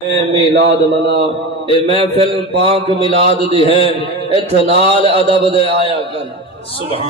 میلاد منا اے محفل پاک میلاد دی ہے اتنال ادب دے آیا کر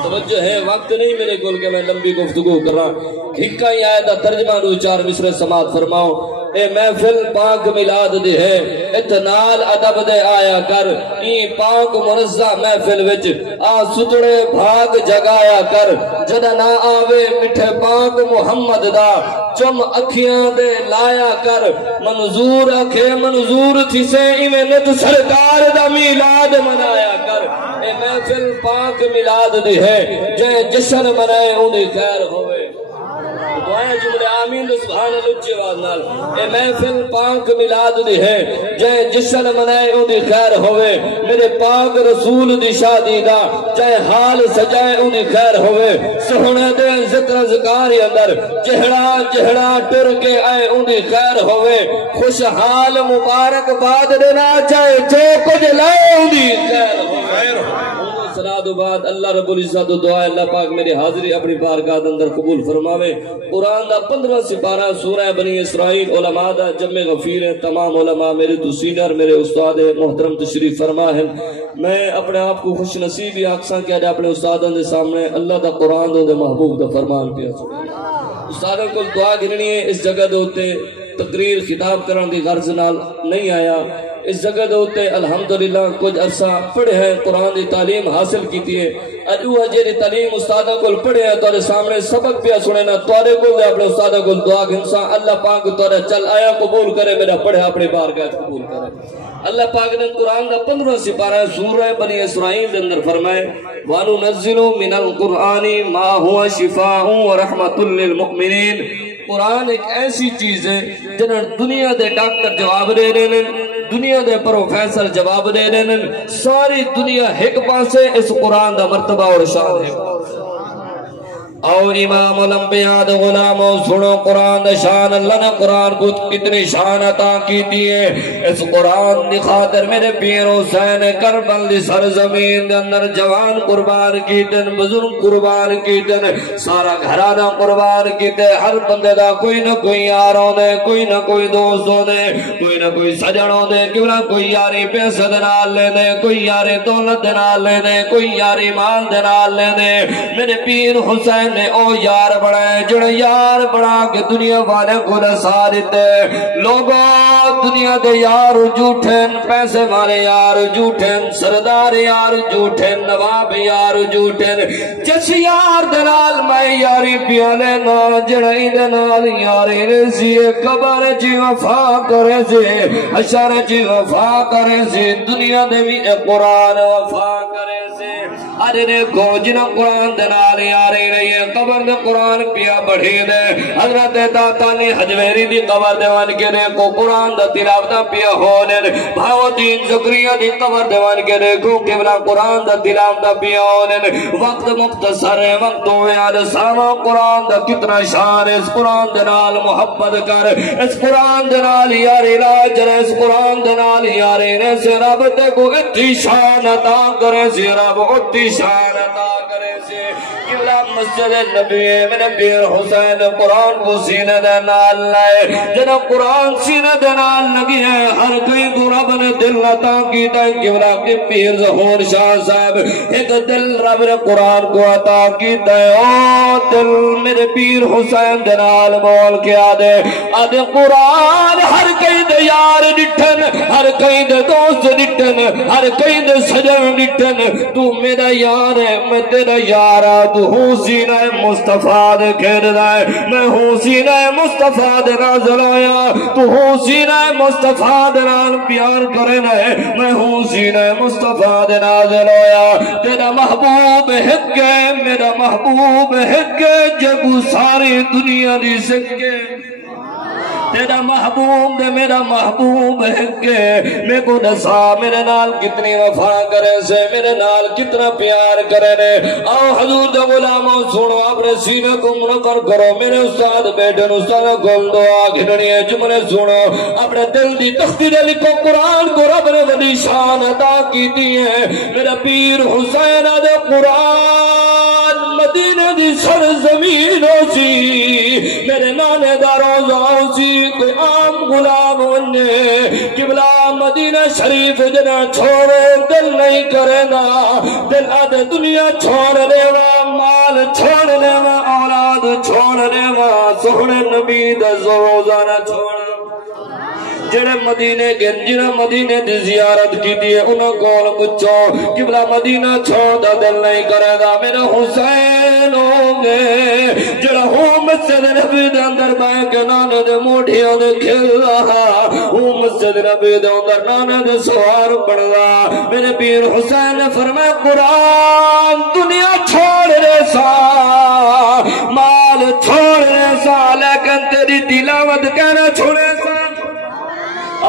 توجہ ہے وقت نہیں میرے کول کہ میں لمبی گفتگو کر رہا ہکا ہی آیا تھا ترجمہ رو چار مصرے سماعت فرماؤ اے محفل پاک میلاد دی ہے اتنال ادب دے آیا کر این پاک منزہ محفل وچ آ ستڑے بھاگ جگایا کر جدہ نہ آوے مٹھے پاک محمد دا چم اکھیاں دے لایا کر منظور اکھے منظور تھی سے ایمنت سرکار دا میلاد منایا کر اے محفل پاک میلاد دی ہے جے جشن منائے انہی خیر ہوئے دعائیں جملے آمین سبحان اللہ جواد نال اے محفل پاک میلاد دی ہے جے جشن منائے انہی خیر ہوئے میرے پاک رسول دی شادی دا جے حال سجائے انہی خیر ہوئے سہنے دے ذکر ذکاری اندر جہڑا ٹر کے آئے انہی خیر ہوئے خوشحال مبارک باد دینا چاہے جو کچھ لائے انہی خیر ہوئے صلاۃ و بعد اللہ رب العزت دعا اللہ پاک میری حاضری اپنی بارگاہ اندر قبول فرماوے قرآن دا 15 سپارہ سورہ بنی اسرائیل علماء دا جمع غفیر ہیں تمام علماء میرے تو سینئر میرے استاد محترم تشریف فرما ہیں میں اپنے آپ کو خوش نصیبی آکساں کیا جائے اپنے استادوں دے سامنے اللہ دا قرآن دے محبوب دا فرمان پیا استادوں کو دعا گرنی ہے اس جگہ دوتے تقریر خطاب کرن کی غرض نال نہیں آیا اس جگہ دوتے الحمدللہ کچھ عرصہ پڑھے ہیں قرآن دی تعلیم حاصل کیتی ہے اجوہ جیری تعلیم استادہ کو پڑھے ہیں توڑے سامنے سبق پیا سنینا توڑے کو دے اپنے استادہ کو دعا گھنسا اللہ پاک توڑے چل آیا قبول کرے میرا پڑھے اپنے بارگاہ قبول کرے اللہ پاک نے قرآن دا 15 سپارہ سورہ بنی اسرائیل دے اندر فرمائے وَنُنَزِّلُ مِنَ الْقُرْآنِ مَا هُوَ شِفَاءٌ وَرَحْمَةٌ لِّلْمُؤْمِنِينَ قرآن ایک ایسی چیز ہے جنہاں دنیا دے ڈاکٹر جواب دے رہے ہیں دنیا دے پروفیسر جواب دے رہے ہیں ساری دنیا ایک پاسے اس قرآن دا مرتبہ اور شان ہے او امام الانبیاء دا غلام سنو قرآن دا شان اللہ نے قرآن کو کتنی شان عطا کی دیئے اس قرآن دی خاطر میرے پیر حسین کربل دی سرزمین دے اندر جوان قربان کیتن بزرگ قربان کیتن سارا گھرانہ قربان کیتے ہر بندے دا کوئی نہ کوئی یاروں دے کوئی نہ کوئی دوستوں دے کوئی نہ کوئی سجنوں دے کیوں نہ کوئی یاری پیسے دنال لے دے کوئی یاری دولت دنال لے دے کوئی یاری مال دنال لے دے میرے پیر حسین نے او یار بڑھائے جڑ یار بڑھا کے دنیا والے کو رسا دیتے لوگوں دنیا دے یار جھوٹھن پیسے والے یار جھوٹھن سردار یار جھوٹھن نواب یار جھوٹھن جس یار دلال میں یاری پیالے نا جڑائی دلال یاری رسی قبر جی وفا کرے سے حشر جی وفا کرے سے دنیا دے بھی قرآن وفا کرے سے ارے نے کو جنہ قرآن دلال یاری رہی ہے قبر دے قرآن پیا بڑھی دے حضرت داتانی حجویری دی قبر دیوان کے دے کو قرآن دا تلاوتا پیا ہونے بھاو دین زکریہ دی قبر دیوان کے دے کو قبلہ قرآن دا تلاوتا پیا ہونے وقت مختصر ہے وقت ہوئے آج ساما قرآن دا کتنا شان اس قرآن دنال محبت کر اس قرآن دنال یاری لاج رہ اس قرآن دنال یاری رہ سے رابطے کو اتنی شان عطا کرے سے رب اتنی شان عطا کرے سے قبلہ مسجد نبی میں پیر حسین قرآن کو سینہ دے نال لائے جنہ قرآن سینہ دے نال لگی ہے ہر کئی کو رب نے دل عطا کیتا ہے قبلہ کے پیر ظہور شاہ صاحب ایک دل رب نے قرآن کو عطا کیتا ہے او دل میرے پیر حسین دے نال بول کے آدھے آدھے قرآن ہر کئی دے یار ڈٹھن ہر کئی دے دوست ڈٹھن ہر کئی دے سجن ڈٹھن تو میرا یار ہے میں تیرا یار تو ہوں سینہ مصطفیٰ دے کھیر دائے میں ہوں سینہ مصطفیٰ دے نازل آیا تو ہوں سینہ مصطفیٰ دے نال پیار کرنا ہے میں ہوں سینہ مصطفیٰ دے نازل آیا تیرا محبوب ہکے میرا محبوب ہکے جب ساری دنیا دی سکے تیرا محبوب دے میرا محبوب ہے کہ میں کو دسا میرے نال کتنی وفا کرے سے میرے نال کتنا پیار کرے نے آؤ حضور دے غلاموں سنو اپنے سینے کو منور کرو میرے استاد بیٹھن استاد گل دعا گھنڑی ہے جملے سنو اپنے دل دی تختی دے لکھو قرآن کو رب نے بڑی شان عطا کی دی ہے میرا پیر حسین دے قرآن مدینہ دی سرزمین ہو سی میرے نانے دا روزہ ہو سی کوئی عام غلام ہونے قبلہ مدینہ شریف جنا چھوڑے دل نہیں کرے نا دل آدھے دنیا چھوڑ لے وا مال چھوڑ لے وا اولاد چھوڑ لے وا سونے نبی دا روزہ نہ چھوڑ جڑے مدینے کے جنہ مدینے دی زیارت کی دیئے انہوں کول پچھو قبلہ مدینہ چھوڑا دل نہیں کرے دا میرے حسین ہونگے جڑا ہوں مسجد نبی دے اندر بائیں کے نانے دے موٹھیوں دے کھل رہا ہوں مسجد نبی دے اندر نانے دے سوار پڑ رہا میرے پیر حسین نے فرمائے قرآن دنیا چھوڑ رہے سا مال چھوڑ رہے سا لیکن تیری تلاوت کہنا چھوڑے سا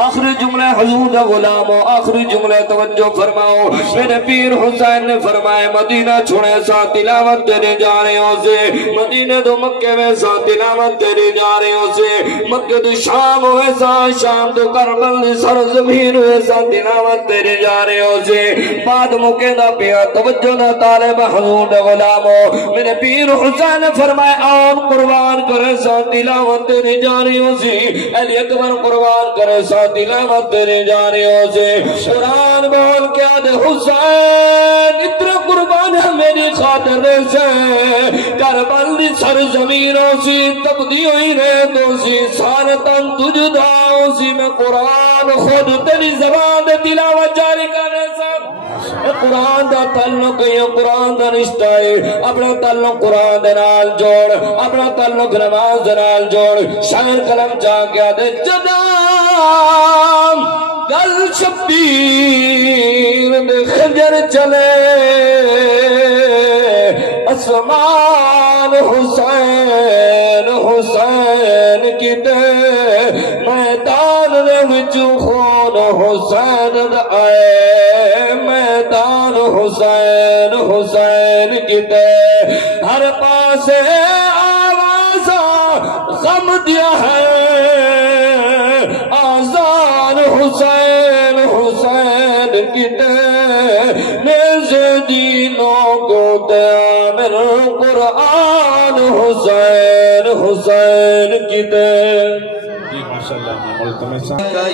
آخری جملے حضور دا غلامو آخری جملے توجہ فرماؤ میرے پیر حسین نے فرمائے مدینہ چھوڑے سا تلاوت تیرے جاریوں سے مدینہ دو مکہ میں سا تلاوت تیرے جاریوں سے مکہ دو شام ہوئے سا شام دو کربل سرزمین ہوئے سا تلاوت تیرے جاریوں سے بعد مکہ دا پیا توجہ دا طالب حضور دا غلامو میرے پیر حسین نے فرمائے آن قربان کرے سا تلاوت تیرے جاریوں سے علی اکبر قربان کرے سا تلاوت تیرے جاریوں سے قرآن بول کیا دے حسین اتنا قربان ہے میری خاطر سے کربل دی سرزمینوں سی تبدی ہوئی ریتوں سی سارتاں تجداؤں سی میں قرآن خود تیری زبان دے تلاوت جاری کرنے سے قرآن دا تعلق ہے قرآن دا رشتہ ہے اپنا تعلق قرآن دے نال جوڑ اپنا تعلق نماز دے نال جوڑ شاعر کلم چاہ کیا دے جدام گل شبیر دے خجر چلے اسمان حسین حسین کی دے میدان دے وچو خون حسین دے آئے میدان حسین حسین کی دے ہر پاسے آوازہ غم دیا ہے آزان حسین حسین کی دے نیزے دینوں کو دیامر قرآن حسین حسین کی دے ماشاءاللہ